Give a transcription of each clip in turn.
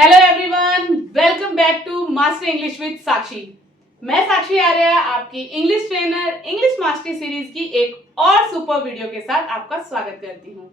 Hello everyone, welcome back to Master English with Sakshi. मैं साक्षी आर्य, आपकी English trainer, English mastery series की एक और सुपर वीडियो के साथ आपका स्वागत करती हूँ।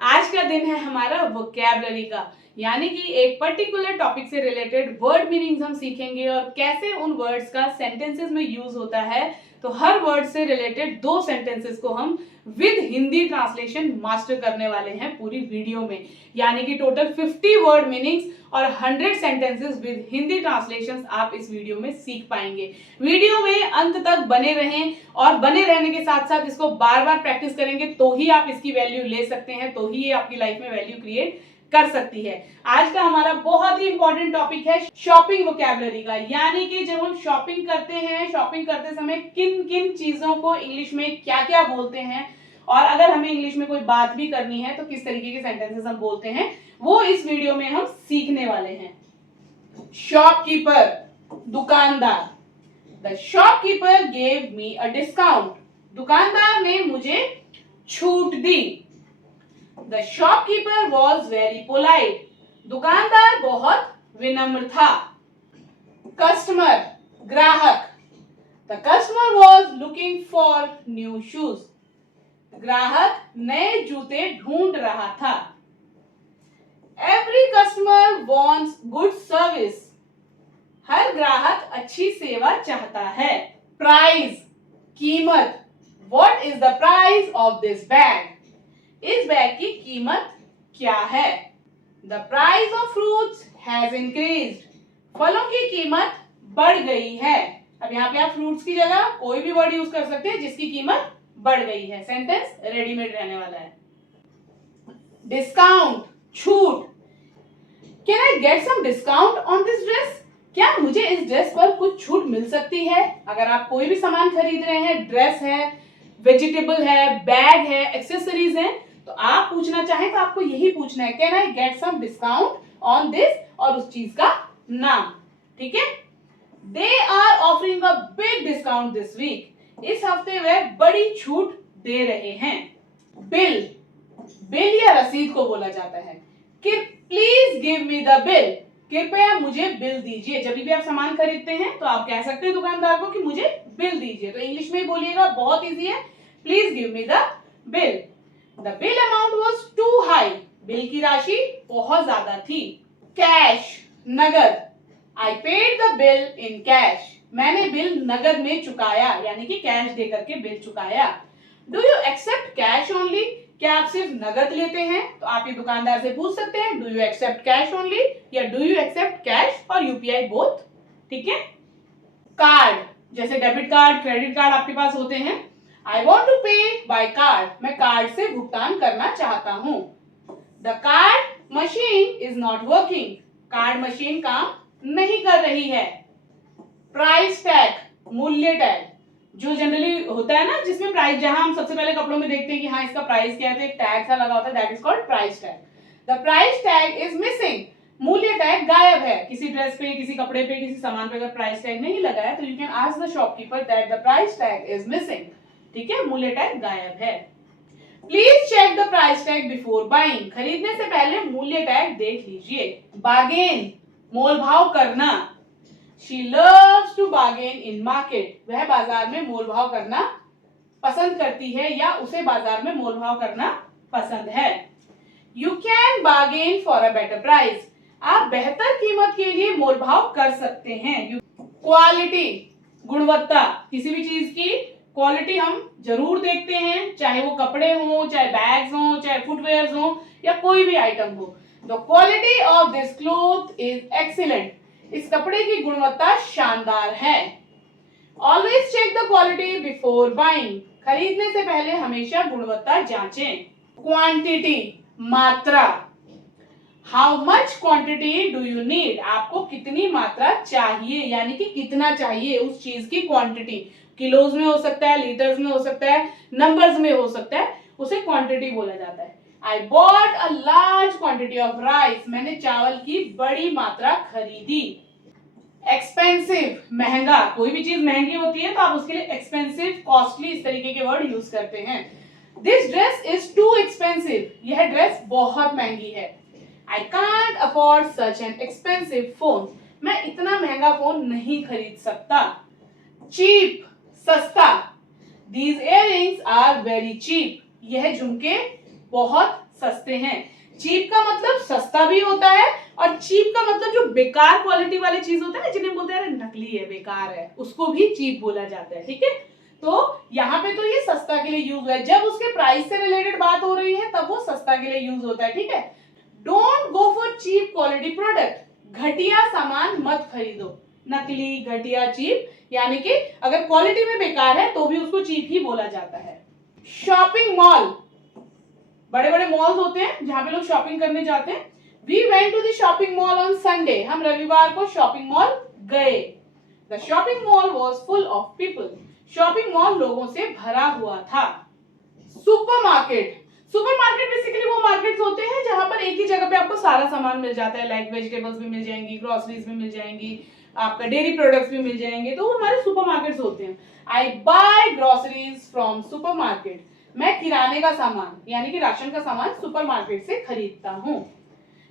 आज का दिन है हमारा वोकैबुलरी का, यानी कि एक पर्टिकुलर टॉपिक से रिलेटेड वर्ड मीनिंग्स हम सीखेंगे और कैसे उन वर्ड्स का सेंटेंसेस में यूज होता है। तो हर वर्ड से रिलेटेड 2 सेंटेंसेस को हम विद हिंदी ट्रांसलेशन मास्टर करने वाले हैं पूरी वीडियो में, यानी कि टोटल 50 वर्ड मीनिंग्स और 100 सेंटेंसेस विद हिंदी ट्रांसलेशंस आप इस वीडियो में सीख पाएंगे। वीडियो में अंत तक बने रहें और बने रहने के साथ साथ इसको बार बार प्रैक्टिस करेंगे तो ही आप इसकी वैल्यू ले सकते हैं, तो ही ये आपकी लाइफ में वैल्यू क्रिएट कर सकती है। आज का हमारा बहुत ही इंपॉर्टेंट टॉपिक है शॉपिंग वोकैबुलरी का, यानी कि जब हम शॉपिंग करते हैं, शॉपिंग करते समय किन किन चीजों को इंग्लिश में क्या क्या बोलते हैं, और अगर हमें इंग्लिश में कोई बात भी करनी है तो किस तरीके के सेंटेंसेस हम बोलते हैं, वो इस वीडियो में हम सीखने वाले हैं। शॉपकीपर, दुकानदार। The shopkeeper gave me a discount. दुकानदार ने मुझे छूट दी। The shopkeeper was very polite. दुकानदार बहुत विनम्र था। कस्टमर, ग्राहक। The customer was looking for new shoes. ग्राहक नए जूते ढूंढ रहा था। Every customer wants good service. हर ग्राहक अच्छी सेवा चाहता है। प्राइस, कीमत। What is the price of this bag? इस बैग की कीमत क्या है? The price of fruits has increased. फलों की कीमत बढ़ गई है। अब यहाँ पे आप फ्रूट्स की जगह कोई भी वर्ड यूज कर सकते हैं जिसकी कीमत बढ़ गई है। सेंटेंस रेडीमेड रहने वाला है। डिस्काउंट, छूट। Can I get some discount on this dress? क्या मुझे इस ड्रेस पर कुछ छूट मिल सकती है? अगर आप कोई भी सामान खरीद रहे हैं, ड्रेस है, वेजिटेबल है, बैग है, एक्सेसरीज है, तो आप पूछना चाहें तो आपको यही पूछना है, can I get some discount on this, और उस चीज का नाम। ठीक है। They are offering a big discount this week. इस हफ्ते वे बड़ी छूट दे रहे हैं। बिल, बिल या रसीद को बोला जाता है कि please give me the bill. कृपया मुझे बिल दीजिए। जब भी आप सामान खरीदते हैं तो आप कह सकते हैं दुकानदार को कि मुझे बिल दीजिए, तो इंग्लिश में ही बोलिएगा, बहुत इजी है। Please give me the bill. The bill amount was too high. Bill की राशि बहुत ज्यादा थी। कैश, नगद। I paid the bill in cash. मैंने बिल नगद में चुकाया, यानी कि कैश देकर के बिल चुकाया। Do you accept cash only? क्या आप सिर्फ नगद लेते हैं? तो आप ये दुकानदार से पूछ सकते हैं, do you accept cash only या डू यू एक्सेप्ट कैश और यूपीआई बोथ। ठीक है। कार्ड, जैसे डेबिट कार्ड, क्रेडिट कार्ड आपके पास होते हैं। आई वॉन्ट टू पे बाय कार्ड। मैं कार्ड से भुगतान करना चाहता हूँ। The card machine is not working. Card machine काम नहीं कर रही है। प्राइस टैग, मूल्य टैग, जो जनरली होता है ना, जिसमें प्राइस, जहां हम सबसे पहले कपड़ों में देखते हैं कि हाँ इसका प्राइस क्या है, तो एक टैग सा लगा होता है, that is called price tag. The price tag is missing. मूल्य टैग गायब है। किसी ड्रेस पे, किसी कपड़े पे, किसी सामान पे अगर प्राइस टैग नहीं लगा है तो you can ask the shopkeeper that the price tag is missing. ठीक है, मूल्य टैग गायब है। Please check the price tag before buying. खरीदने से पहले मूल्य टैग देख लीजिए। बार्गेन, मोल भाव करना। She loves to bargain in market. वह बाजार में मोल भाव करना पसंद करती है या उसे बाजार में मोल भाव करना पसंद है। You can bargain for a better price. आप बेहतर कीमत के लिए मोल भाव कर सकते हैं। क्वालिटी, गुणवत्ता। किसी भी चीज की क्वालिटी हम जरूर देखते हैं, चाहे वो कपड़े हो, चाहे बैग्स हो, चाहे फुटवेयर हो, या कोई भी आइटम हो। The quality of this cloth is excellent. इस कपड़े की गुणवत्ता शानदार है। Always check the quality before buying. खरीदने से पहले हमेशा गुणवत्ता जांचें। Quantity, मात्रा। How much quantity do you need? आपको कितनी मात्रा चाहिए, यानी कि कितना चाहिए उस चीज की क्वांटिटी। किलोज में हो सकता है, लीटर्स में हो सकता है, नंबर्स में हो सकता है, उसे क्वांटिटी बोला जाता है। I bought a large quantity of rice. मैंने चावल की बड़ी मात्रा खरीदी। एक्सपेंसिव, महंगा। कोई भी चीज महंगी होती है तो आप उसके लिए एक्सपेंसिव, कॉस्टली, इस तरीके के वर्ड यूज करते हैं। This dress is too expensive. यह ड्रेस बहुत महंगी है। I can't afford such an expensive phone, मैं इतना महंगा फोन नहीं खरीद सकता। चीप, सस्ता, these earrings are very cheap, यह झुमके बहुत सस्ते हैं। चीप का मतलब सस्ता भी होता है, और चीप का मतलब जो बेकार क्वालिटी वाली चीज होता है ना, जिन्हें बोलते हैं नकली है, बेकार है, उसको भी चीप बोला जाता है। ठीक है, तो यहाँ पे तो ये सस्ता के लिए यूज है, जब उसके प्राइस से रिलेटेड बात हो रही है तब वो सस्ता के लिए यूज होता है। ठीक है, don't go for cheap quality product, घटिया सामान मत खरीदो। नकली, घटिया, चीप, यानी कि अगर क्वालिटी में बेकार है तो भी उसको चीप ही बोला जाता है। शॉपिंग मॉल, बड़े बड़े मॉल्स होते हैं जहां पे लोग शॉपिंग करने जाते हैं। We went to the shopping mall on Sunday, हम रविवार को शॉपिंग मॉल गए। The shopping mall was full of people, shopping mall लोगों से भरा हुआ था। सुपरमार्केट, सुपरमार्केट बेसिकली वो मार्केट्स होते हैं जहां पर एक ही जगह पे आपको सारा सामान मिल जाता है, लाइक वेजिटेबल्स भी मिल जाएंगी, ग्रोसरीज भी मिल जाएंगी, आपका डेयरी प्रोडक्ट्स भी मिल जाएंगे, तो वो हमारे सुपरमार्केट्स होते हैं। आई बाय ग्रोसरीज फ्रॉम सुपरमार्केट, मैं किराने का सामान यानी कि राशन का सामान सुपरमार्केट से खरीदता हूँ।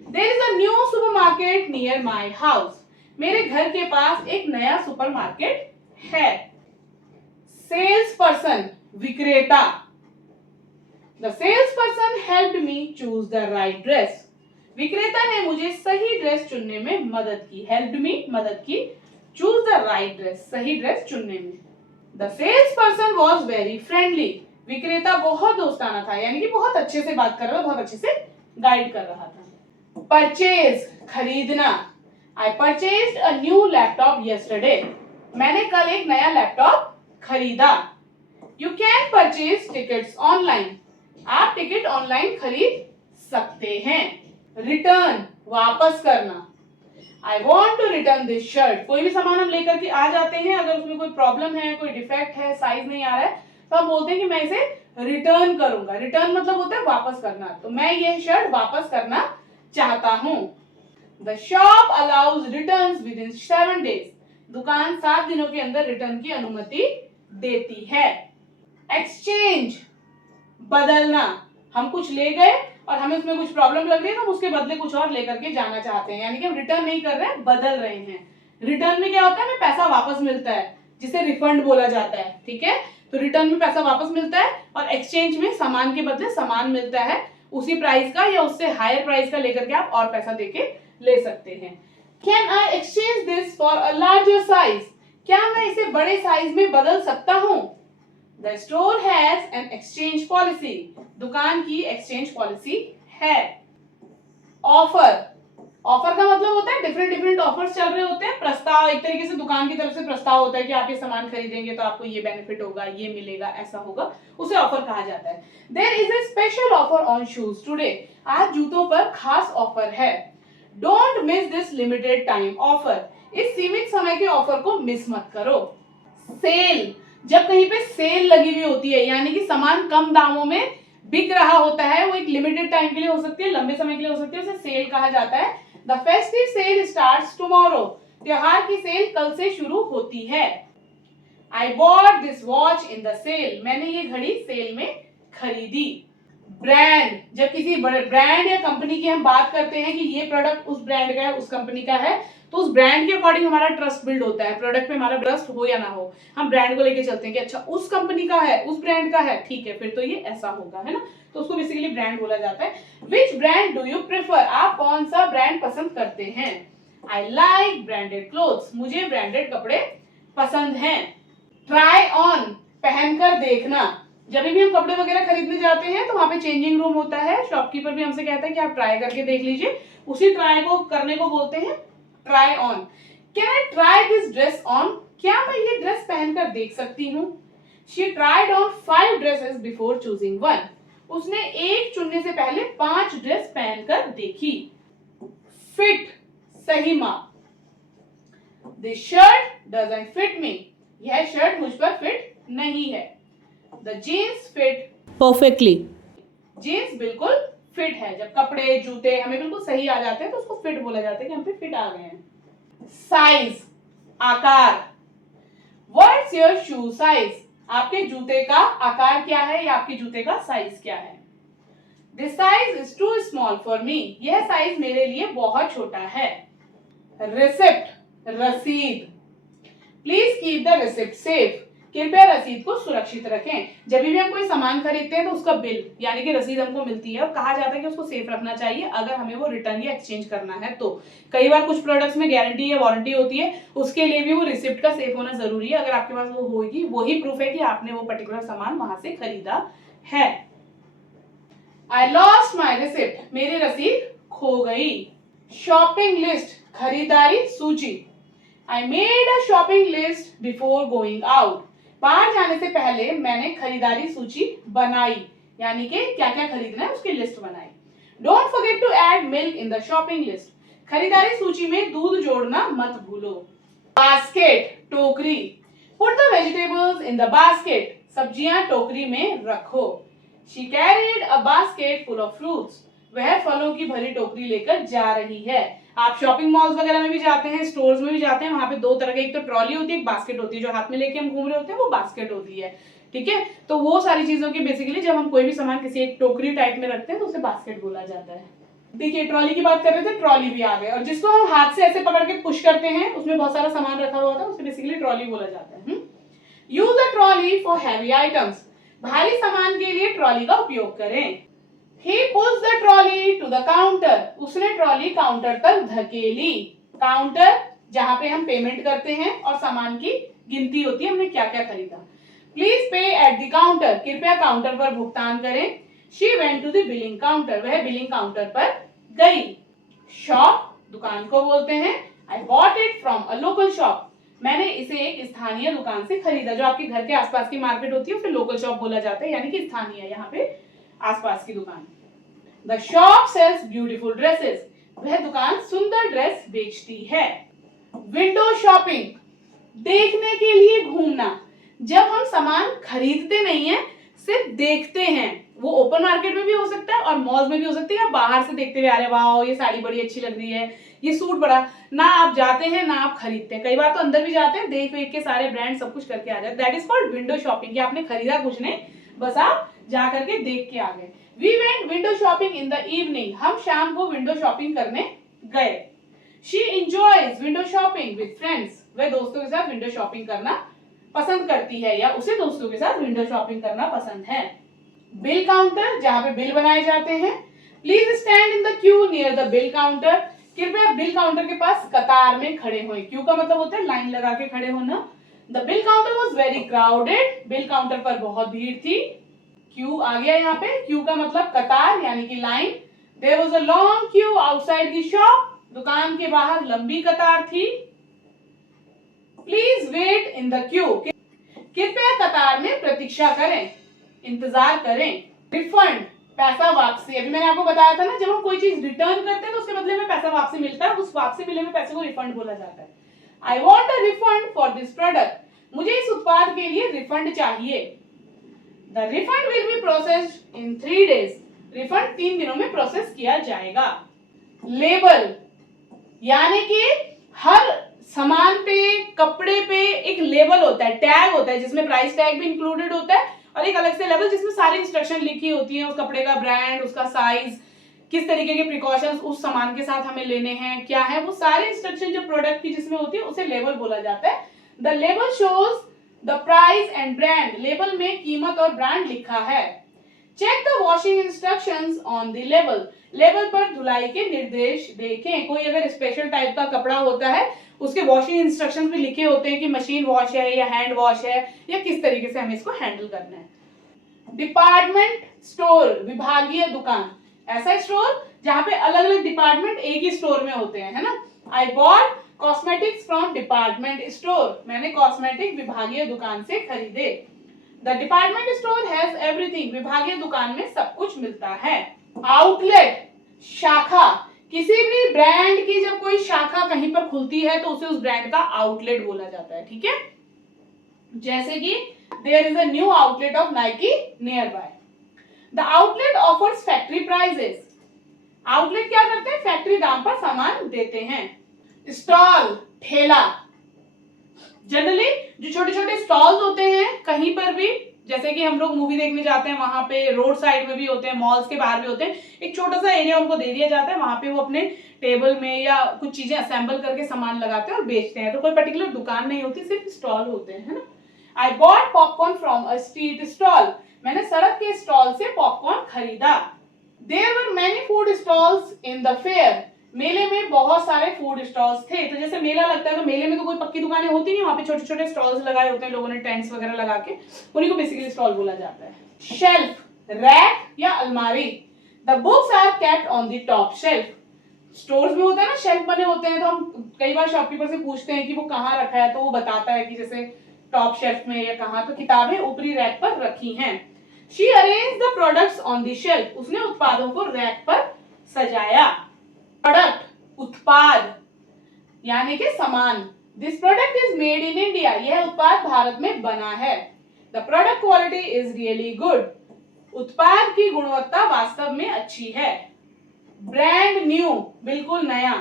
There is a new supermarket near my house, मेरे घर के पास एक नया सुपरमार्केट है। सेल्स पर्सन, विक्रेता, the sales person helped me choose the right dress, विक्रेता ने मुझे सही ड्रेस चुनने में मदद की। हेल्प्ड मी, मदद की। चूज द राइट ड्रेस, सही ड्रेस चुनने में। The sales person was very friendly, विक्रेता बहुत दोस्ताना था, यानी कि बहुत अच्छे से बात कर रहा था, बहुत अच्छे से गाइड कर रहा था। परचेज, खरीदना, I purchased a new laptop yesterday, मैंने कल एक नया लैपटॉप खरीदा। You can purchase tickets online, आप टिकट ऑनलाइन खरीद सकते हैं। रिटर्न, वापस करना, I want to return this shirt, कोई भी सामान हम लेकर के आ जाते हैं, अगर उसमें कोई प्रॉब्लम है, कोई डिफेक्ट है, साइज नहीं आ रहा है, तो हम बोलते हैं कि मैं इसे रिटर्न करूंगा। रिटर्न मतलब होता है वापस करना, तो मैं ये शर्ट वापस करना चाहता हूं। The shop allows returns with in 7 days, दुकान 7 दिनों के अंदर रिटर्न की अनुमति देती है। एक्सचेंज, बदलना, हम कुछ ले गए और हमें उसमें कुछ प्रॉब्लम लग रही है तो हम उसके बदले कुछ और लेकर के जाना चाहते हैं, यानी कि हम रिटर्न नहीं कर रहे हैं, बदल रहे हैं। रिटर्न में क्या होता है, हमें पैसा वापस मिलता है, जिसे रिफंड बोला जाता है। ठीक है, तो रिटर्न में पैसा वापस मिलता है, और एक्सचेंज में सामान के बदले सामान मिलता है, उसी प्राइस का या उससे हायर प्राइस का लेकर के आप और पैसा देके ले सकते हैं। Can I exchange this for a larger size, क्या मैं इसे बड़े साइज में बदल सकता हूं। The store has an exchange policy, दुकान की एक्सचेंज पॉलिसी है। ऑफर, ऑफर का मतलब होता है डिफरेंट डिफरेंट ऑफर्स चल रहे होते हैं। प्रस्ताव, एक तरीके से दुकान की तरफ से प्रस्ताव होता है कि आप ये सामान खरीदेंगे तो आपको ये बेनिफिट होगा, ये मिलेगा, ऐसा होगा, उसे ऑफर कहा जाता है। There is a special offer on shoes today, आज जूतों पर खास ऑफर है। Don't miss this limited time offer, इस सीमित समय के ऑफर को मिस मत करो। सेल, जब कहीं पे सेल लगी हुई होती है, यानी कि सामान कम दामों में बिक रहा होता है, वो एक लिमिटेड टाइम के लिए हो सकती है, लंबे समय के लिए हो सकती है, उसे सेल कहा जाता है। The festive sale starts tomorrow, त्योहार की सेल कल से शुरू होती है। I bought this watch in the sale, मैंने ये घड़ी सेल में खरीदी। ब्रांड, जब किसी बड़े ब्रांड या कंपनी की हम बात करते हैं कि ये प्रोडक्ट उस ब्रांड का है, उस कंपनी का है, तो उस ब्रांड के अकॉर्डिंग हमारा ट्रस्ट बिल्ड होता है। प्रोडक्ट पे हमारा ट्रस्ट हो या ना हो, हम ब्रांड को लेके चलते हैं कि अच्छा उस कंपनी का है, उस ब्रांड का है, ठीक है, फिर तो ये ऐसा होगा, है ना, तो उसको बेसिकली ब्रांड बोला जाता है। Which brand do you prefer, आप कौन सा ब्रांड पसंद करते हैं। आई लाइक ब्रांडेड क्लोथ्स, मुझे ब्रांडेड कपड़े पसंद हैं। ट्राई ऑन, पहनकर देखना, जब भी हम कपड़े वगैरह खरीदने जाते हैं तो वहां पे चेंजिंग रूम होता है, शॉपकीपर भी हमसे कहता है कि आप ट्राई करके देख लीजिए, उसी ट्राई को करने को बोलते हैं try on. Can I try this dress on, क्या मैं ये ड्रेस पहनकर देख सकती हूँ। She tried on 5 dresses before choosing 1, उसने एक चुनने से पहले 5 ड्रेस पहनकर देखी। फिट, सही माप, this shirt doesn't fit me, यह शर्ट मुझ पर फिट नहीं है। The jeans fit perfectly, jeans बिल्कुल फिट है, जब कपड़े जूते हमें बिल्कुल सही आ जाते हैं तो उसको फिट बोला जाता है कि हम पे फिट आ गए हैं। साइज, आकार, व्हाट्स योर शू साइज, आपके जूते का आकार क्या है या आपके जूते का साइज क्या है। This size is too small for me, यह साइज मेरे लिए बहुत छोटा है। रिसिप्ट, रसीद, please keep the receipt safe, कृपया रसीद को सुरक्षित रखें। जब भी हम कोई सामान खरीदते हैं तो उसका बिल यानी कि रसीद हमको मिलती है और कहा जाता है कि उसको सेफ रखना चाहिए अगर हमें वो रिटर्न या एक्सचेंज करना है तो। कई बार कुछ प्रोडक्ट्स में गारंटी या वारंटी होती है, उसके लिए भी वो रिसिप्ट का सेफ होना जरूरी है। अगर आपके पास वो होगी, वही प्रूफ है कि आपने वो पर्टिकुलर सामान वहां से खरीदा है। आई लॉस्ट माई रिसिप्ट, मेरी रसीद खो गई। शॉपिंग लिस्ट, खरीदारी सूची। I made a shopping list before going out, बाहर जाने से पहले मैंने खरीदारी सूची बनाई, यानी कि क्या क्या खरीदना है उसकी लिस्ट बनाई। Don't forget to add milk in the shopping list, खरीदारी सूची में दूध जोड़ना मत भूलो। बास्केट, टोकरी। Put the vegetables in the basket, सब्जियां टोकरी में रखो। She carried a basket full of fruits, वह फलों की भरी टोकरी लेकर जा रही है। आप शॉपिंग मॉल्स वगैरह में भी जाते हैं, स्टोर्स में भी जाते हैं, वहां पे दो तरह के, एक तो ट्रॉली होती है, एक बास्केट होती है, जो हाथ में लेके हम घूम रहे होते हैं वो बास्केट होती है। ठीक है, तो वो सारी चीजों की बेसिकली जब हम कोई भी सामान किसी एक टोकरी टाइप में रखते हैं तो उसे बास्केट बोला जाता है। देखिए ट्रॉली की बात कर रहे थे, ट्रॉली भी आ गए, और जिसको हम हाथ से ऐसे पकड़ के पुश करते हैं उसमें बहुत सारा सामान रखा हुआ होता है, उसे बेसिकली ट्रॉली बोला जाता है। Use a trolley for heavy items, भारी सामान के लिए ट्रॉली का उपयोग करें। He pushed the trolley to the counter, उसने ट्रॉली काउंटर तक धकेली। काउंटर जहां पे हम पेमेंट करते हैं और सामान की गिनती होती है हमने क्या क्या खरीदा। Please pay at the counter, कृपया काउंटर पर भुगतान करें। She went to the billing counter, वह बिलिंग काउंटर पर गई। शॉप, दुकान को बोलते हैं। I bought it from a local shop, मैंने इसे एक स्थानीय दुकान से खरीदा। जो आपके घर के आसपास की मार्केट होती है उसे लोकल शॉप बोला जाता है, यानी कि स्थानीय, यहाँ पे आसपास की दुकान। The shop sells beautiful dresses, वह दुकान सुंदर ड्रेस बेचती है। विंडो शॉपिंग, देखने के लिए घूमना, जब हम सामान खरीदते नहीं है सिर्फ देखते हैं, वो ओपन मार्केट में भी हो सकता है और मॉल्स में भी हो सकता है, या बाहर से देखते हुए आ रहे वाओ ये साड़ी बड़ी अच्छी लग रही है, ये सूट बड़ा, ना आप जाते हैं ना आप खरीदते हैं। कई बार तो अंदर भी जाते हैं, देख वेख के सारे ब्रांड सब कुछ करके आ जाते। That is called window shopping, कि आपने खरीदा कुछ नहीं, बस आप जा करके देख के आ गए। We went window shopping in the evening, हम शाम को विंडो शॉपिंग करने गए। She enjoys window shopping with friends, वह दोस्तों के साथ विंडो शॉपिंग करना पसंद करती है, या उसे दोस्तों के साथ विंडो शॉपिंग करना पसंद है। बिल काउंटर, जहां पे बिल बनाए जाते हैं। Please stand in the Q near the bill counter, कृपया बिल काउंटर के पास कतार में खड़े हों। क्यू का मतलब होता है लाइन लगा के खड़े होना। The bill counter was very crowded, bill counter पर बहुत भीड़ थी। क्यू आ गया यहाँ पे, क्यू का मतलब कतार यानी कि line. There was a long queue outside the shop, दुकान के बाहर लंबी कतार थी। Please wait in the queue, कृपया कतार में प्रतीक्षा करें, इंतजार करें। रिफंड, पैसा वापसी, अभी मैंने आपको बताया था ना, जब हम कोई चीज रिटर्न करते हैं तो उसके बदले में पैसा वापसी मिलता है, उस वापसी मिले हुए पैसे को रिफंड बोला जाता है। I want a refund for this product, मुझे इस उत्पाद के लिए रिफंड चाहिए। The refund will be processed in 3 days. Refund 3 दिनों में प्रोसेस किया जाएगा। लेबल, यानी कि हर सामान पे, कपड़े पे एक लेबल होता है, टैग होता है, जिसमें प्राइस टैग भी इंक्लूडेड होता है, और एक अलग से लेबल जिसमें सारी इंस्ट्रक्शन लिखी होती है, उस कपड़े का ब्रांड, उसका साइज, किस तरीके के प्रिकॉशंस उस सामान के साथ हमें लेने हैं, क्या है, वो सारे इंस्ट्रक्शन जो प्रोडक्ट की जिसमें होती है उसे लेबल बोला जाता है। The label shows the price and brand, label में कीमत और ब्रांड लिखा है। Check the washing instructions on the label, label पर धुलाई के निर्देश देखें। कोई अगर स्पेशल टाइप का कपड़ा होता है उसके वॉशिंग इंस्ट्रक्शंस भी लिखे होते हैं कि मशीन वॉश है या हैंड वॉश है, या किस तरीके से हमें इसको हैंडल करना है। डिपार्टमेंट स्टोर, विभागीय दुकान, ऐसा स्टोर जहां पे अलग अलग डिपार्टमेंट एक ही स्टोर में होते हैं, है ना। I bot cosmetics from department store, मैंने कॉस्मेटिक विभागीय दुकान से खरीदे। The department store has everything, विभागीय दुकान में सब कुछ मिलता है। आउटलेट, शाखा, किसी भी ब्रांड की जब कोई शाखा कहीं पर खुलती है तो उसे उस ब्रांड का आउटलेट बोला जाता है, ठीक है। जैसे कि there is a new outlet of Nike nearby. The outlet offers factory prices, outlet क्या करते हैं, फैक्ट्री दाम पर सामान देते हैं। स्टॉल, ठेला, जनरली जो छोटे छोटे स्टॉल्स होते हैं कहीं पर भी, जैसे कि हम लोग मूवी देखने जाते हैं, वहां पे रोड साइड में भी होते हैं, मॉल्स के बाहर भी होते हैं, एक छोटा सा एरिया उनको दे दिया जाता है, वहां पे वो अपने टेबल में या कुछ चीजें असेंबल करके सामान लगाते हैं और बेचते हैं। तो कोई पर्टिकुलर दुकान नहीं होती, सिर्फ स्टॉल होते हैं, है ना। I bought popcorn from a street stall, मैंने सड़क के स्टॉल से पॉपकॉर्न खरीदा। There were many food stalls in the fair, मेले में बहुत सारे फूड स्टॉल्स थे। तो जैसे मेला लगता है तो मेले में तो कोई पक्की दुकानें होती नहीं, वहां पे छोटे छोटे स्टॉल्स लगाए होते हैं लोगों ने, टेंट्स वगैरह लगा के, उन्हीं को बेसिकली स्टॉल बोला जाता है। शेल्फ, रैक या अलमारी, the books are kept on the top shelf. Stores में होता है ना, शेल्फ बने होते हैं, तो हम कई बार शॉपकीपर से पूछते हैं कि वो कहाँ रखा है, तो वो बताता है कि जैसे टॉप शेल्फ में या कहाँ, तो किताबें ऊपरी रैक पर रखी हैं। She arrange the products on the shelf, उसने उत्पादों को रैक पर सजाया। प्रोडक्ट, उत्पाद यानी कि सामान। This product is made in India, यह उत्पाद भारत में बना है। The product quality is really good, उत्पाद की गुणवत्ता वास्तव में अच्छी है। ब्रांड न्यू, बिल्कुल नया।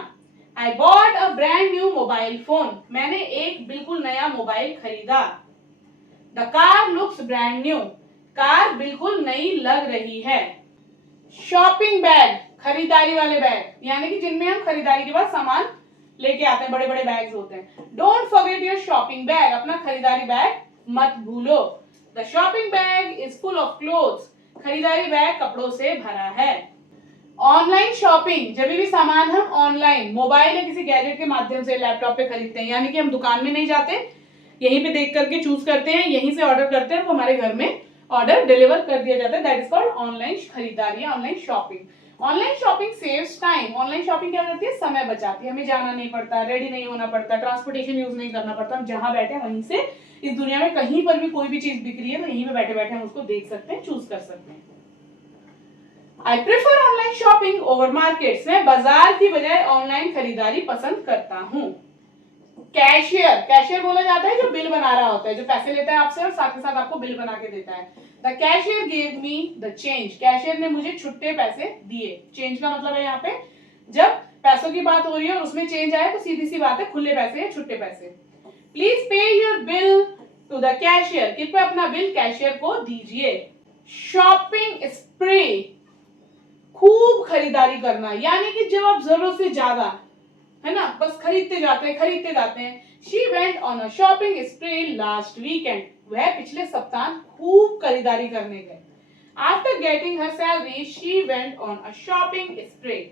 I bought a brand new mobile phone, मैंने एक बिल्कुल नया मोबाइल खरीदा। The car looks brand new, car बिल्कुल नई लग रही है। शॉपिंग बैग, खरीदारी वाले बैग, यानी कि जिनमें हम खरीदारी के बाद सामान लेके आते हैं, बड़े बड़े बैग्स होते हैं। Don't forget your shopping bag, अपना खरीदारी बैग मत भूलो। The shopping bag is full of clothes, खरीदारी बैग कपड़ों से भरा है। ऑनलाइन शॉपिंग, जब भी सामान हम ऑनलाइन मोबाइल या किसी गैजेट के माध्यम से, लैपटॉप पे खरीदते हैं, यानी कि हम दुकान में नहीं जाते, यहीं पे देख करके चूज करते हैं, यहीं से ऑर्डर करते हैं, वो हमारे घर में ऑर्डर डिलीवर कर दिया जाता है। दैट इज कॉल्ड ऑनलाइन खरीदारी, online shopping. Online shopping saves time, online shopping क्या करती है, समय बचाती है, हमें जाना नहीं पड़ता, रेडी नहीं होना पड़ता, ट्रांसपोर्टेशन यूज नहीं करना पड़ता, हम जहां बैठे वहीं से इस दुनिया में कहीं पर भी कोई भी चीज बिक रही है तो यहीं पे बैठे बैठे हम उसको देख सकते हैं, चूज कर सकते हैं। I prefer online shopping over markets, मैं बाजार की बजाय ऑनलाइन खरीदारी पसंद करता हूँ। कैशियर, कैशियर बोला जाता है जो बिल बना रहा होता है, जो पैसे लेता है आपसे और साथ ही साथ आपको बिल बना के देता है। The cashier gave me the change, cashier ने मुझे छुट्टे पैसे दिए। चेंज का मतलब है यहाँ पे जब पैसों की बात हो रही है और उसमें चेंज आए तो सीधी सी बात है, खुले पैसे या छुट्टे पैसे। Please pay your bill to the cashier, कृपया अपना बिल कैशियर को दीजिए। शॉपिंग स्प्रे, खूब खरीदारी करना, यानी कि जब आप जरूरत से ज्यादा, है ना, बस खरीदते जाते हैं, खरीदते जाते हैं। She went on a shopping spree last weekend, वह पिछले सप्ताह खूब खरीदारी करने गए। After getting her salary, she went on a shopping spree,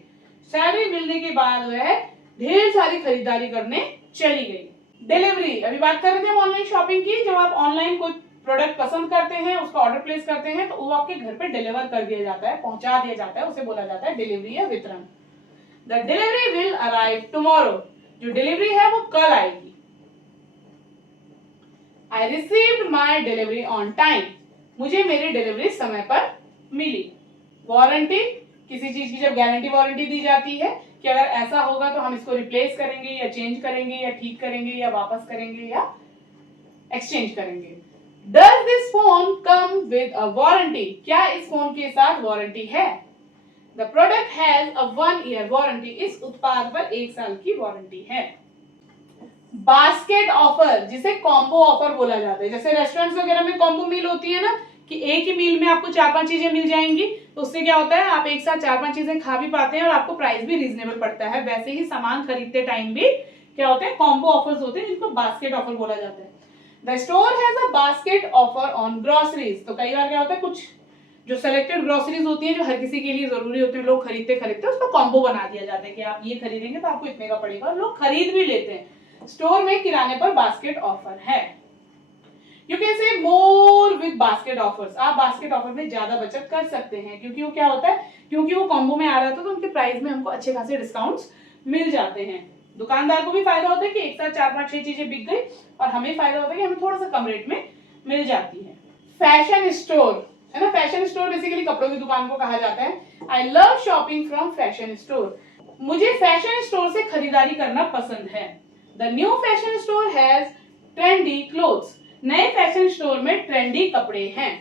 salary मिलने के बाद वह ढेर सारी खरीदारी करने चली गई। डिलीवरी, अभी बात कर रहे थे हम ऑनलाइन शॉपिंग की, जब आप ऑनलाइन कोई प्रोडक्ट पसंद करते हैं, उसका ऑर्डर प्लेस करते हैं, तो वो आपके घर पे डिलीवर कर दिया जाता है, पहुंचा दिया जाता है, उसे बोला जाता है डिलीवरी या वितरण। The delivery will arrive tomorrow, जो डिलीवरी है वो कल आएगी। I received my delivery on time, मुझे मेरी डिलीवरी समय पर मिली। वारंटी, किसी चीज की जब गारंटी वारंटी दी जाती है कि अगर ऐसा होगा तो हम इसको रिप्लेस करेंगे या चेंज करेंगे या ठीक करेंगे या वापस करेंगे या एक्सचेंज करेंगे। Does this phone come with a warranty, क्या इस फोन के साथ वारंटी है? The product has a 1 year warranty, इस उत्पाद पर 1 साल की वारंटी है। बास्केट ऑफर, जिसे कॉम्बो ऑफर बोला जाता है, जैसे रेस्टोरेंट्स वगैरह में कॉम्बो मील होती है ना, कि एक ही मील में आपको 4-5 चीजें मिल जाएंगी, तो उससे क्या होता है, आप एक साथ 4-5 चीजें खा भी पाते हैं और आपको प्राइस भी रीजनेबल पड़ता है। वैसे ही सामान खरीदते टाइम भी क्या होते हैं, कॉम्बो ऑफर्स होते हैं, जिनको बास्केट ऑफर बोला जाता है। The store has a basket offer on groceries, तो कई बार क्या होता है, कुछ जो सेलेक्टेड ग्रोसरीज होती है जो हर किसी के लिए जरूरी होती है, लोग खरीदते खरीदते उसको कॉम्बो बना दिया जाता है कि आप ये खरीदेंगे तो आपको इतने का पड़ेगा, और लोग खरीद भी लेते हैं। स्टोर में किराने पर बास्केट ऑफर है। You can say more with basket offers, आप बास्केट ऑफर में ज्यादा बचत कर सकते हैं, क्योंकि वो क्या होता है, क्योंकि वो कॉम्बो में आ रहा था तो उनके प्राइस में हमको अच्छे खासे डिस्काउंट्स मिल जाते हैं। दुकानदार को भी फायदा होता है कि एक साथ 4-5-6 चीजें बिक गई, और हमें फायदा होता है कि हमें थोड़ा सा कम रेट में मिल जाती है। फैशन स्टोर, है ना, फैशन स्टोर बेसिकली कपड़ों की दुकान को कहा जाता है। I love shopping from fashion store, मुझे फैशन स्टोर से खरीदारी करना पसंद है। The new fashion store has trendy clothes, नए फैशन स्टोर में ट्रेंडी कपड़े हैं।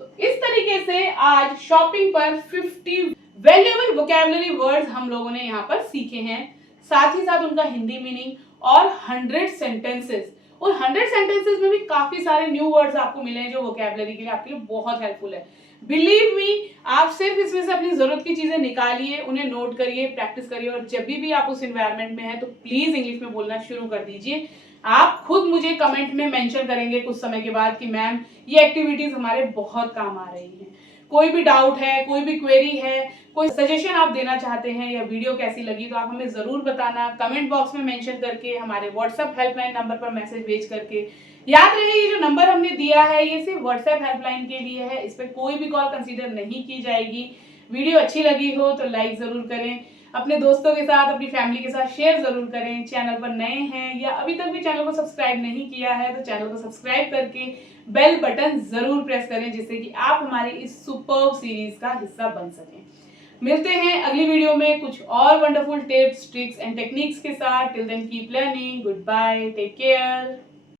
तो इस तरीके से आज शॉपिंग पर 50 वैल्यूएबल वोकैबुलरी वर्ड्स हम लोगों ने यहाँ पर सीखे हैं, साथ ही साथ उनका हिंदी मीनिंग और 100 सेंटेंसेस और 100 सेंटेंसेस में भी काफी सारे न्यू वर्ड्स आपको मिले हैं जो वोकैबुलरी के लिए आपके लिए बहुत हेल्पफुल है। बिलीव मी, आप सिर्फ इसमें से अपनी जरूरत की चीजें निकालिए, उन्हें नोट करिए, प्रैक्टिस करिए, और जब भी आप उस एनवायरनमेंट में हैं तो प्लीज इंग्लिश में बोलना शुरू कर दीजिए। आप खुद मुझे कमेंट में मेंशन करेंगे कुछ समय के बाद कि मैम ये एक्टिविटीज हमारे बहुत काम आ रही हैं। कोई भी डाउट है, कोई भी क्वेरी है, कोई सजेशन आप देना चाहते हैं या वीडियो कैसी लगी तो आप हमें जरूर बताना कमेंट बॉक्स में मेंशन करके, हमारे व्हाट्सएप हेल्पलाइन नंबर पर मैसेज भेज करके। याद रहे ये जो नंबर हमने दिया है ये सिर्फ व्हाट्सएप हेल्पलाइन के लिए है, इस पर कोई भी कॉल कंसीडर नहीं की जाएगी। वीडियो अच्छी लगी हो तो लाइक जरूर करें, अपने दोस्तों के साथ, अपनी फैमिली के साथ शेयर जरूर करें। चैनल पर नए हैं या अभी तक भी चैनल को सब्सक्राइब नहीं किया है तो चैनल को सब्सक्राइब करके बेल बटन जरूर प्रेस करें, जिससे कि आप हमारी इस सुपर्ब सीरीज का हिस्सा बन सकें। मिलते हैं अगली वीडियो में कुछ और wonderful tips, tricks and techniques के साथ। Till then keep learning, goodbye, take care.